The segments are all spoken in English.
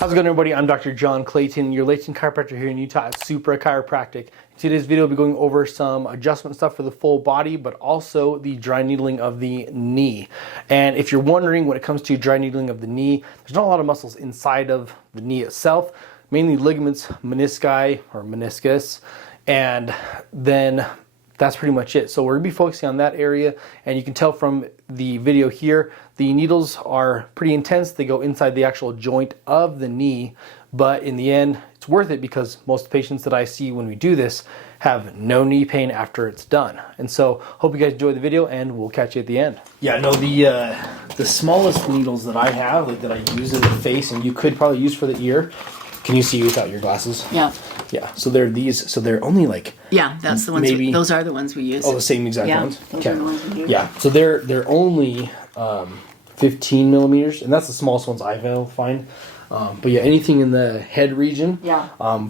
How's it going, everybody? I'm Dr. John Clayton, your Layton Chiropractor here in Utah at Supra Chiropractic. In today's video, we'll be going over some adjustment stuff for the full body, but also the dry needling of the knee. And if you're wondering, when it comes to dry needling of the knee, there's not a lot of muscles inside of the knee itself, mainly ligaments, menisci or meniscus, and then that's pretty much it. So we're gonna be focusing on that area, and you can tell from the video here, the needles are pretty intense. They go inside the actual joint of the knee, but in the end, it's worth it because most patients that I see when we do this have no knee pain after it's done. And so hope you guys enjoy the video, and we'll catch you at the end. Yeah, no, the smallest needles that I have, like that I use in the face, and you could probably use for the ear. Can you see without your glasses? Yeah. Yeah, so they're these, so they're only like... Yeah, that's the ones, maybe, those are the ones we use. Oh, the same exact ones? Those are the ones we use. Yeah, so they're only 15 millimeters, and that's the smallest ones I've been able to find. But yeah, anything in the head region,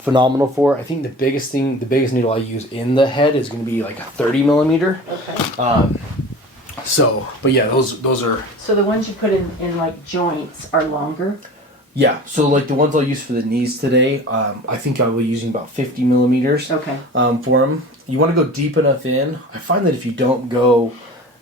phenomenal for. I think the biggest needle I use in the head is going to be like a 30 millimeter. Okay. So, but yeah, those are... So the ones you put in like joints are longer? Yeah, so like the ones I'll use for the knees today, I think I will be using about 50 millimeters for them. You want to go deep enough in. I find that if you don't go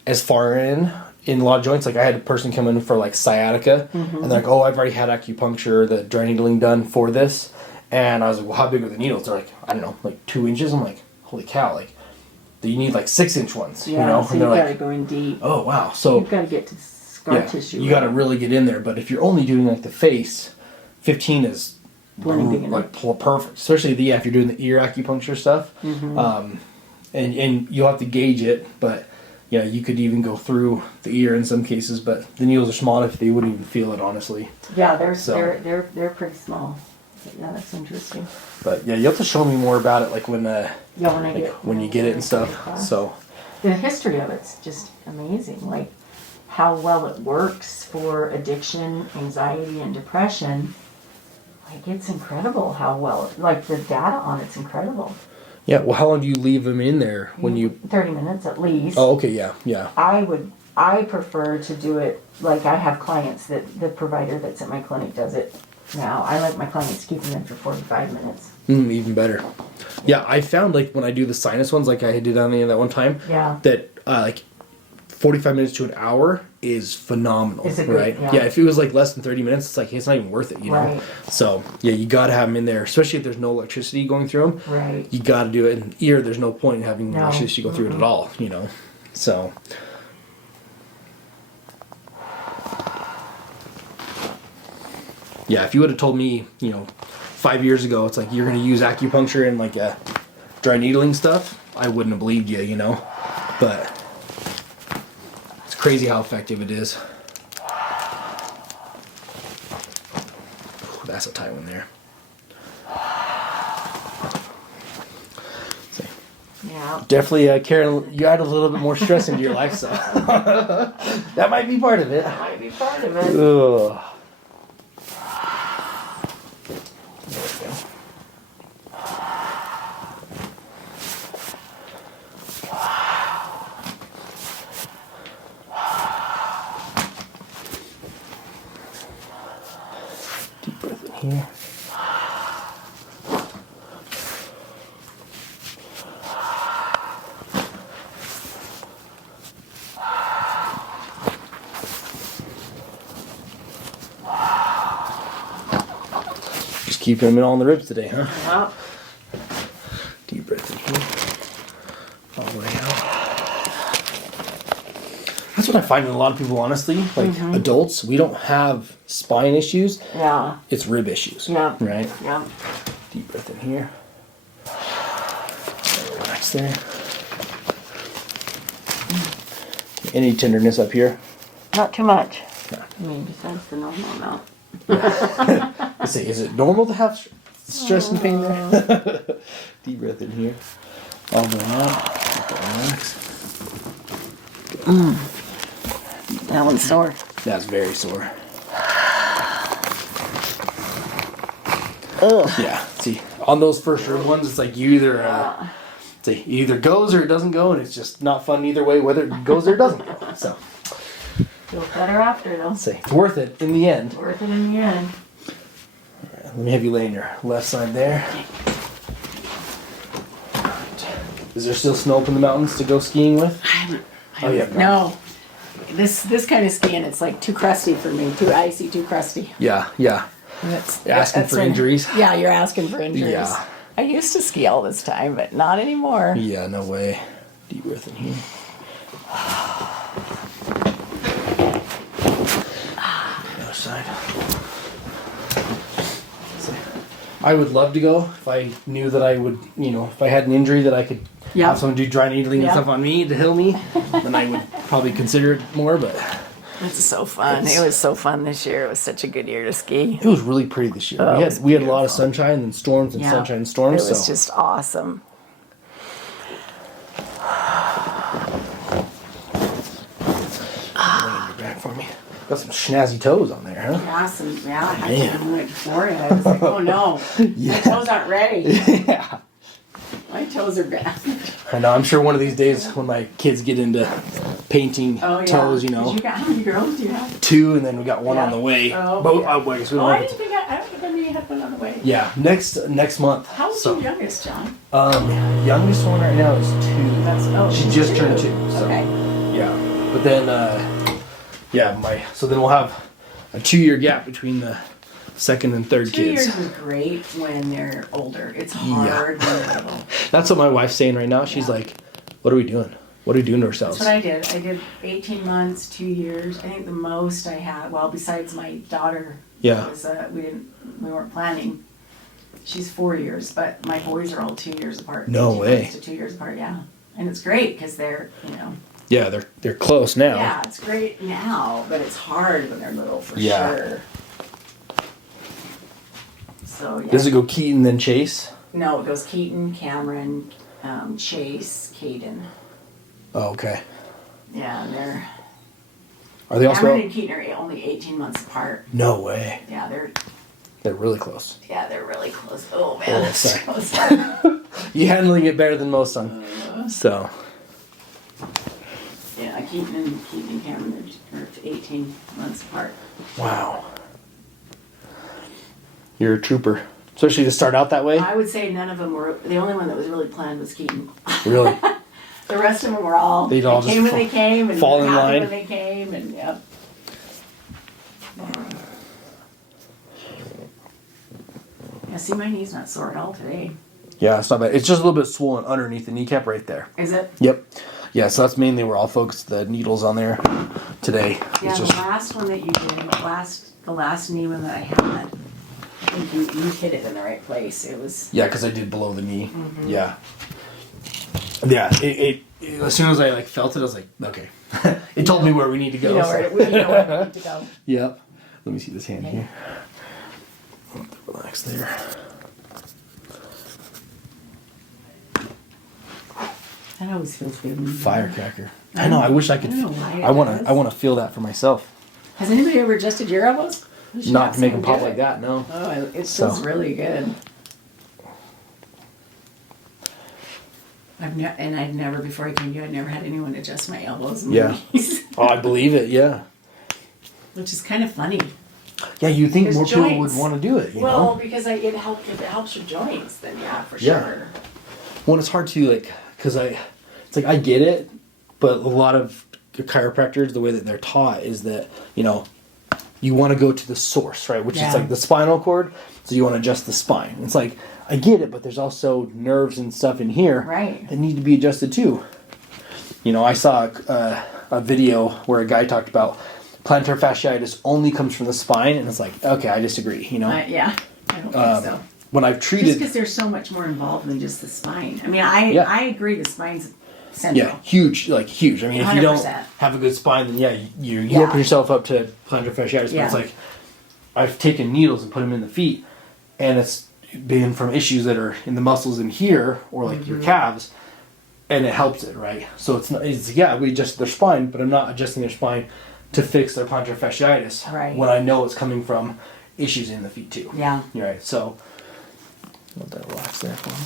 as far in a lot of joints, like I had a person come in for like sciatica, and they're like, oh, I've already had acupuncture, the dry needling done for this. And I was like, well, how big are the needles? They're like, I don't know, like 2 inches. I'm like, holy cow, like you need like 6-inch ones, yeah, you know? So and you've they're got like, to go in deep. Oh, wow. So you've got to get to scar tissue. You got to really get in there. But if you're only doing like the face, 15 is like perfect. Especially if you're doing the ear acupuncture stuff, and you'll have to gauge it. But yeah, you could even go through the ear in some cases. But the needles are small enough they wouldn't even feel it, honestly. Yeah, they're pretty small. Yeah, that's interesting. But yeah, you have to show me more about it, like when you get it and stuff. So the history of it's just amazing. Like how well it works for addiction, anxiety, and depression. Like it's incredible how well, like the data on it's incredible. Yeah, well, how long do you leave them in there when you... 30 minutes at least. Oh, okay, yeah. I prefer to do it, like I have clients that the provider that's at my clinic does it now. I like my clients to keep them in for 45 minutes. Even better. Yeah, I found like when I do the sinus ones, like I did on the end that one time, that like 45 minutes to an hour is phenomenal, right? Yeah, if it was like less than 30 minutes, it's like, it's not even worth it, you know? So, yeah, you got to have them in there, especially if there's no electricity going through them. Right. You got to do it. In ear, there's no point in having electricity go through it at all, you know? So... Yeah, if you would have told me, 5 years ago, it's like you're going to use acupuncture and like dry needling stuff, I wouldn't have believed you, you know? But it's crazy how effective it is. Ooh, that's a tight one there. Yeah. Definitely, Karen, you add a little bit more stress into your life, so that might be part of it. That might be part of it. Ugh. Deep breath in here. Just keeping them in all in the ribs today, huh? Yep. Deep breath in here. All the way out. That's what I find in a lot of people, honestly. Like adults, we don't have spine issues. Yeah. It's rib issues. Yeah. Right? Yeah. Deep breath in here. Relax there. Any tenderness up here? Not too much. No. I mean, besides the normal amount. Let's see, is it normal to have stress and pain there? Deep breath in here. All the way out. Relax. That one's sore. That's very sore. Ugh. Yeah. See, on those first rib ones, it's like you either goes or it doesn't go, and it's just not fun either way, whether it goes or it doesn't go. So Feels better after though. say it's worth it in the end. Worth it in the end. Let me have you lay on your left side there. Is there still snow up in the mountains to go skiing with? No. This kind of skiing, it's like too crusty for me. Too icy, too crusty. Yeah. Asking for injuries? Yeah, you're asking for injuries. Yeah. I used to ski all this time, but not anymore. Yeah, no way. Deep breath in here. The other side. I would love to go if I knew that I would, if I had an injury that I could have someone do dry needling and stuff on me to heal me, then I would probably consider it more, but... It's so fun. It was so fun this year. It was such a good year to ski. It was really pretty this year. We had a lot of sunshine and storms and sunshine and storms. It was just awesome. Back for me. Got some snazzy toes on there, huh? Yeah, I had to went before it. I was like, oh no, my toes aren't ready. Yeah. My toes are bad. I know. I'm sure one of these days when my kids get into painting toes, How many girls do you have? 2, and then we got one on the way. Oh, But I didn't think I don't think I knew you had one on the way. Yeah, next month. How's your youngest, John? Youngest one right now is 2. She just turned 2. So, okay. Yeah, but then so then we'll have a 2-year gap between the second and third 2 kids. years is great when they're older. It's hard when they're little. That's what my wife's saying right now. She's like, "What are we doing? What are we doing to ourselves?" That's what I did. I did 18 months, 2 years. I think the most I had, well, besides my daughter, was we weren't planning. She's 4 years, but my boys are all 2 years apart. No 18 way. months to 2 years apart, yeah. And it's great because they're, Yeah, they're close now. Yeah, it's great now, but it's hard when they're little for sure. So yeah. Does it go Keaton then Chase? No, it goes Keaton, Cameron, Chase, Caden. Oh, okay. Yeah, and they're... Are they also... Cameron and Keaton are only 18 months apart. No way. Yeah, they're really close. Yeah, they're really close. Oh, man. Oh, sorry. You're handling it better than most, son. So... Yeah, Keaton and Cameron are 18 months apart. Wow. You're a trooper. Especially to start out that way? I would say none of them were... The only one that was really planned was Keaton. Really? The rest of them were all... They came when they came, and fall in happy line when they came, and yep. Yeah, see, my knee's not sore at all today. Yeah, it's not bad. It's just a little bit swollen underneath the kneecap right there. Is it? Yep. Yeah, so that's mainly where I'll focus the needles on there today. Yeah, the last one that you did, the last knee one that I had, I think you hit it in the right place. It was... Yeah, because I did below the knee. Mm-hmm. Yeah. Yeah, it as soon as I felt it, I was like, okay. It told me where we need to go. You know where we need to go. Yep. Let me see this hand here. Relax there. That always feels good. Firecracker. I know. I wish I could. I want to feel that for myself. Has anybody ever adjusted your elbows? Not to make them pop like that. No. Oh, it feels really good. I've never before I came to you, I'd never had anyone adjust my elbows and my knees. Oh, I believe it. Yeah. Which is kind of funny. Yeah, you think There's more joints. people would want to do it. You well, know? Because if it helps your joints, then yeah, for sure. Well, it's hard to because it's like I get it, but a lot of chiropractors, the way that they're taught is that you want to go to the source, right? Which is like the spinal cord. So you want to adjust the spine. It's like I get it, but there's also nerves and stuff in here that need to be adjusted too. I saw a video where a guy talked about plantar fasciitis only comes from the spine, and it's like, okay, I disagree. Yeah, I don't think so. When I've treated, just because there's so much more involved than just the spine. I mean, I agree the spine's central. Yeah, huge. I mean, if 100%. you don't have a good spine, then you open yourself up to plantar fasciitis. But it's like I've taken needles and put them in the feet, and it's been from issues that are in the muscles in here or like your calves, and it helps it, right? So we adjust their spine, but I'm not adjusting their spine to fix their plantar fasciitis when I know it's coming from issues in the feet too. Yeah. You're right. So let that relax there for me.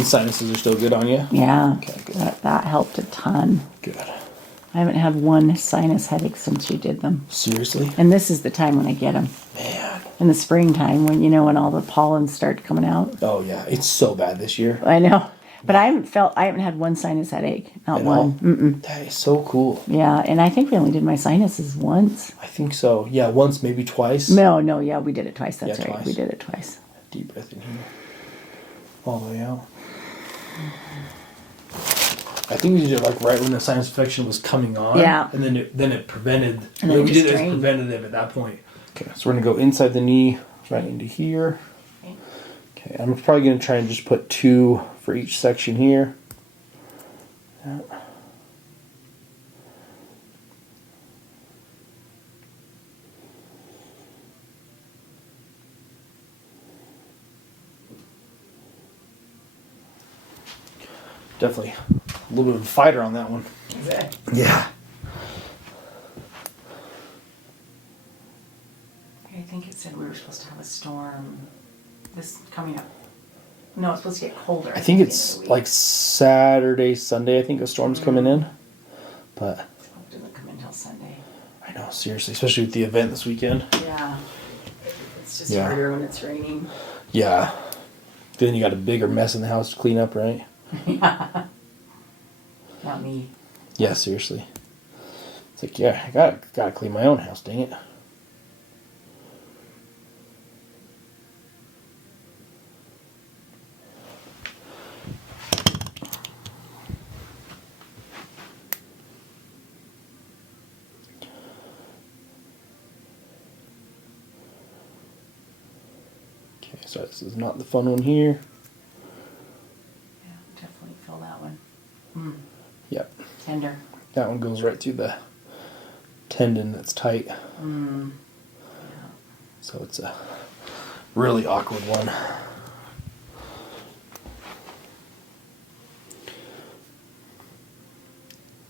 And sinuses are still good on you? Yeah. Okay, good. That helped a ton. Good. I haven't had one sinus headache since you did them. Seriously? And this is the time when I get them. Man. In the springtime when, you know, when all the pollens start coming out. Oh, yeah. It's so bad this year. I know. But I haven't had one sinus headache. Not At one. all? Mm-mm. That is so cool. Yeah, and I think we only did my sinuses once. I think so. Yeah, once, maybe twice. No, yeah, we did it twice. That's Yeah, right. twice. We did it twice. Deep breath in here. All the way out. I think we did it like right when the sinus infection was coming on. Yeah. And then it prevented. And then it we just did it as drained. preventative at that point. Okay, so we're going to go inside the knee, right into here. Okay, I'm probably going to try and just put 2 for each section here. Yeah. Definitely a little bit of a fighter on that one. Exactly. Yeah. I think it said we were supposed to have a storm this coming up. No, it's supposed to get colder. I think at the it's end of the week. like Saturday, Sunday, I think a storm's coming in. But It didn't come in until Sunday. I know, seriously, especially with the event this weekend. Yeah. It's just Yeah. harder when it's raining. Yeah. Then you got a bigger mess in the house to clean up, right? Yeah. Not me. Yeah, seriously. It's like, yeah, I gotta clean my own house, dang it. Okay, so this is not the fun one here. Yeah, definitely feel that one. Yep. Tender. That one goes right through the tendon that's tight. Yeah. So it's a really awkward one.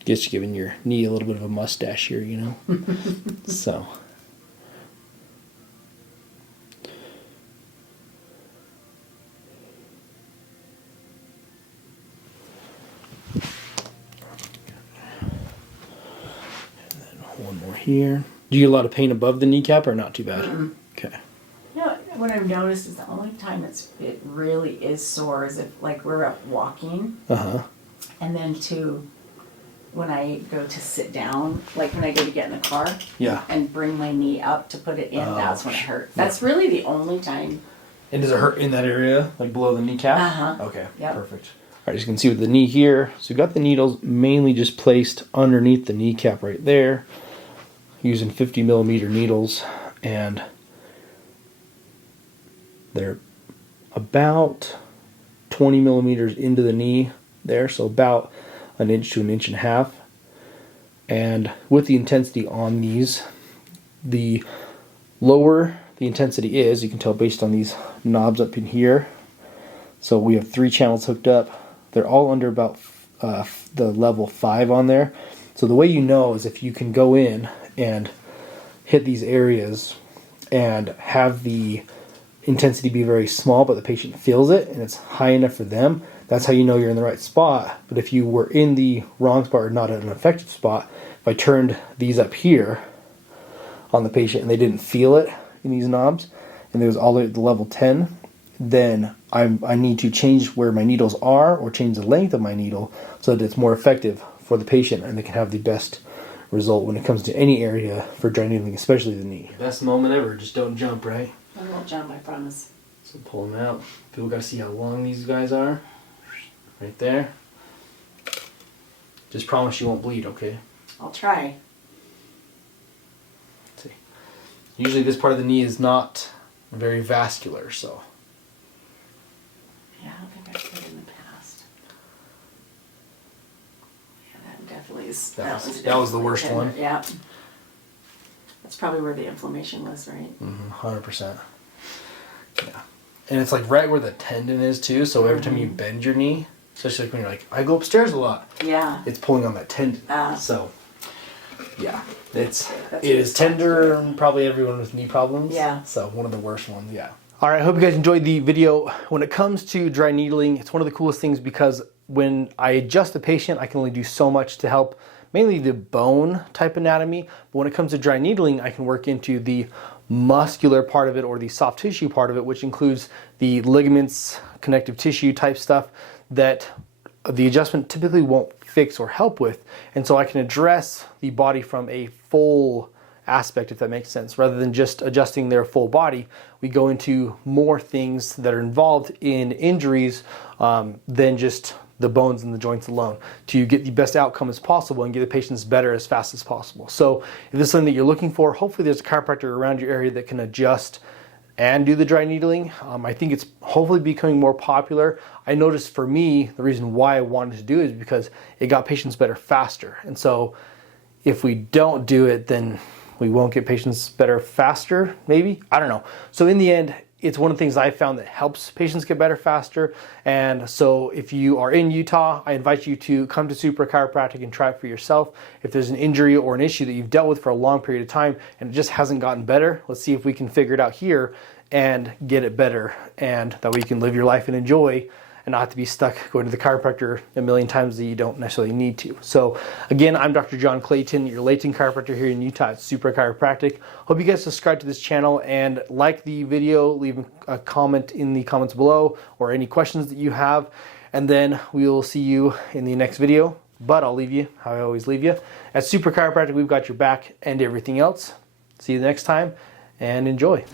Guess you're giving your knee a little bit of a mustache here, you know? So. And then one more here. Do you get a lot of pain above the kneecap or not too bad? Okay. You know, what I've noticed is the only time it really is sore is if like we're up walking, Uh-huh. and then when I go to sit down, like when I go to get in the car, Yeah. and bring my knee up to put it in, Oh, that's when it hurts. yeah. That's really the only time. And does it hurt in that area, like below the kneecap? Uh-huh. Okay, Yep. perfect. All right, as you can see with the knee here, so we've got the needles mainly just placed underneath the kneecap right there, using 50 millimeter needles, and they're about 20 millimeters into the knee there, so about an inch to an inch and a half. And with the intensity on these, the lower the intensity is, you can tell based on these knobs up in here. So we have 3 channels hooked up. They're all under about the level 5 on there. So the way you know is if you can go in and hit these areas and have the intensity be very small, but the patient feels it and it's high enough for them, that's how you know you're in the right spot. But if you were in the wrong spot or not at an effective spot, if I turned these up here on the patient and they didn't feel it in these knobs, and it was all the way at the level 10, then I need to change where my needles are or change the length of my needle so that it's more effective for the patient and they can have the best result when it comes to any area for dry needling, especially the knee. Best moment ever, just don't jump, right? I won't jump, I promise. So pull them out. People gotta see how long these guys are. Right there. Just promise you won't bleed, okay? I'll try. Let's see. Usually this part of the knee is not very vascular, so. Yeah, I don't think I've put it in the past. Yeah, that definitely is. That was the definitely worst tender. one. Yeah. That's probably where the inflammation was, right? 100%. Yeah. And it's like right where the tendon is too, so every time you bend your knee, especially like when you're like, I go upstairs a lot, Yeah. it's pulling on that tendon. Ah. So, yeah, it That's is tender, and probably everyone with knee problems. Yeah. So one of the worst ones, yeah. All right, I hope you guys enjoyed the video. When it comes to dry needling, it's one of the coolest things because when I adjust the patient, I can only do so much to help mainly the bone type anatomy. But when it comes to dry needling, I can work into the muscular part of it or the soft tissue part of it, which includes the ligaments, connective tissue type stuff that the adjustment typically won't fix or help with. And so I can address the body from a full aspect, if that makes sense. Rather than just adjusting their full body, we go into more things that are involved in injuries than just the bones and the joints alone, to get the best outcome as possible and get the patients better as fast as possible. So if this is something that you're looking for, hopefully there's a chiropractor around your area that can adjust and do the dry needling. I think it's hopefully becoming more popular. I noticed for me, the reason why I wanted to do it is because it got patients better faster. And so if we don't do it, then we won't get patients better faster, maybe? I don't know. So in the end, it's one of the things I found that helps patients get better faster. And so if you are in Utah, I invite you to come to Supra Chiropractic and try it for yourself. If there's an injury or an issue that you've dealt with for a long period of time and it just hasn't gotten better, let's see if we can figure it out here and get it better. And that way you can live your life and enjoy and not have to be stuck going to the chiropractor a million times that you don't necessarily need to. So again, I'm Dr. John Clayton, your Layton chiropractor here in Utah at Supra Chiropractic. Hope you guys subscribe to this channel and like the video, leave a comment in the comments below or any questions that you have. And then we will see you in the next video. But I'll leave you how I always leave you. At Supra Chiropractic, we've got your back and everything else. See you next time and enjoy.